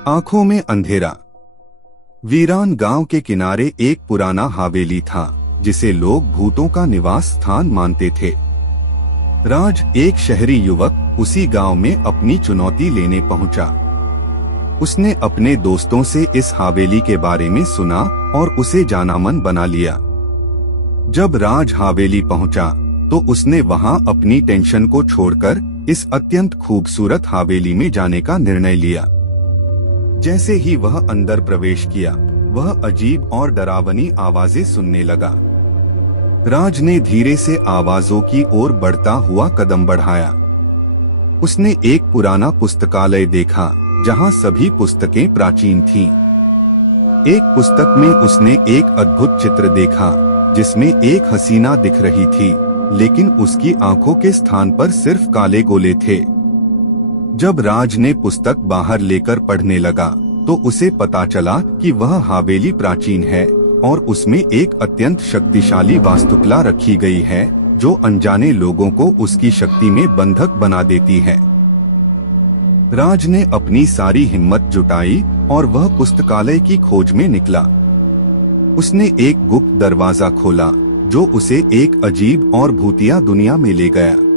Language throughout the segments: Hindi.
आंखों में अंधेरा। वीरान गांव के किनारे एक पुराना हवेली था जिसे लोग भूतों का निवास स्थान मानते थे। राज, एक शहरी युवक, उसी गांव में अपनी चुनौती लेने पहुंचा। उसने अपने दोस्तों से इस हवेली के बारे में सुना और उसे जाना मन बना लिया। जब राज हवेली पहुंचा तो उसने वहां अपनी टेंशन को छोड़कर इस अत्यंत खूबसूरत हवेली में जाने का निर्णय लिया। जैसे ही वह अंदर प्रवेश किया, वह अजीब और डरावनी आवाजें सुनने लगा। राज ने धीरे से आवाजों की ओर बढ़ता हुआ कदम बढ़ाया। उसने एक पुराना पुस्तकालय देखा जहां सभी पुस्तकें प्राचीन थीं। एक पुस्तक में उसने एक अद्भुत चित्र देखा जिसमें एक हसीना दिख रही थी, लेकिन उसकी आंखों के स्थान पर सिर्फ काले गोले थे। जब राज ने पुस्तक बाहर लेकर पढ़ने लगा तो उसे पता चला कि वह हवेली प्राचीन है और उसमें एक अत्यंत शक्तिशाली वास्तुकला रखी गई है जो अनजाने लोगों को उसकी शक्ति में बंधक बना देती है। राज ने अपनी सारी हिम्मत जुटाई और वह पुस्तकालय की खोज में निकला। उसने एक गुप्त दरवाजा खोला जो उसे एक अजीब और भूतिया दुनिया में ले गया।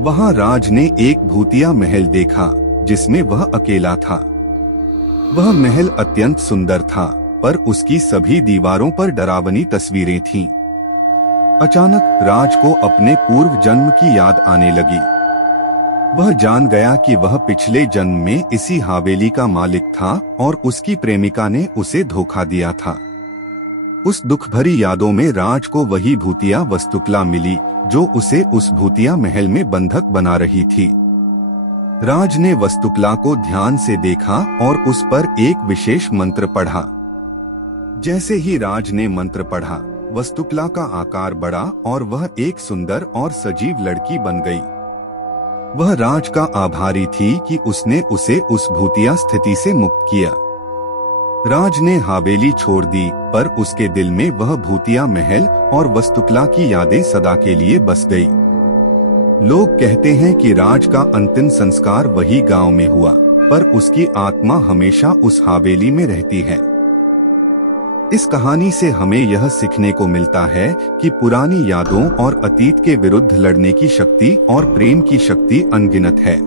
वहां राज ने एक भूतिया महल देखा जिसमें वह अकेला था। वह महल अत्यंत सुंदर था, पर उसकी सभी दीवारों पर डरावनी तस्वीरें थीं। अचानक राज को अपने पूर्व जन्म की याद आने लगी। वह जान गया कि वह पिछले जन्म में इसी हवेली का मालिक था और उसकी प्रेमिका ने उसे धोखा दिया था। उस दुख भरी यादों में राज को वही भूतिया वस्तुकला मिली जो उसे उस भूतिया महल में बंधक बना रही थी। राज ने वस्तुकला को ध्यान से देखा और उस पर एक विशेष मंत्र पढ़ा। जैसे ही राज ने मंत्र पढ़ा, वस्तुकला का आकार बढ़ा और वह एक सुंदर और सजीव लड़की बन गई। वह राज का आभारी थी कि उसने उसे उस भूतिया स्थिति से मुक्त किया। राज ने हवेली छोड़ दी, पर उसके दिल में वह भूतिया महल और वस्तुकला की यादें सदा के लिए बस गई। लोग कहते हैं कि राज का अंतिम संस्कार वही गांव में हुआ, पर उसकी आत्मा हमेशा उस हवेली में रहती है। इस कहानी से हमें यह सीखने को मिलता है कि पुरानी यादों और अतीत के विरुद्ध लड़ने की शक्ति और प्रेम की शक्ति अनगिनत है।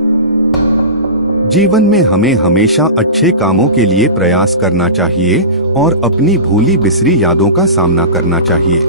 जीवन में हमें हमेशा अच्छे कामों के लिए प्रयास करना चाहिए और अपनी भूली बिसरी यादों का सामना करना चाहिए।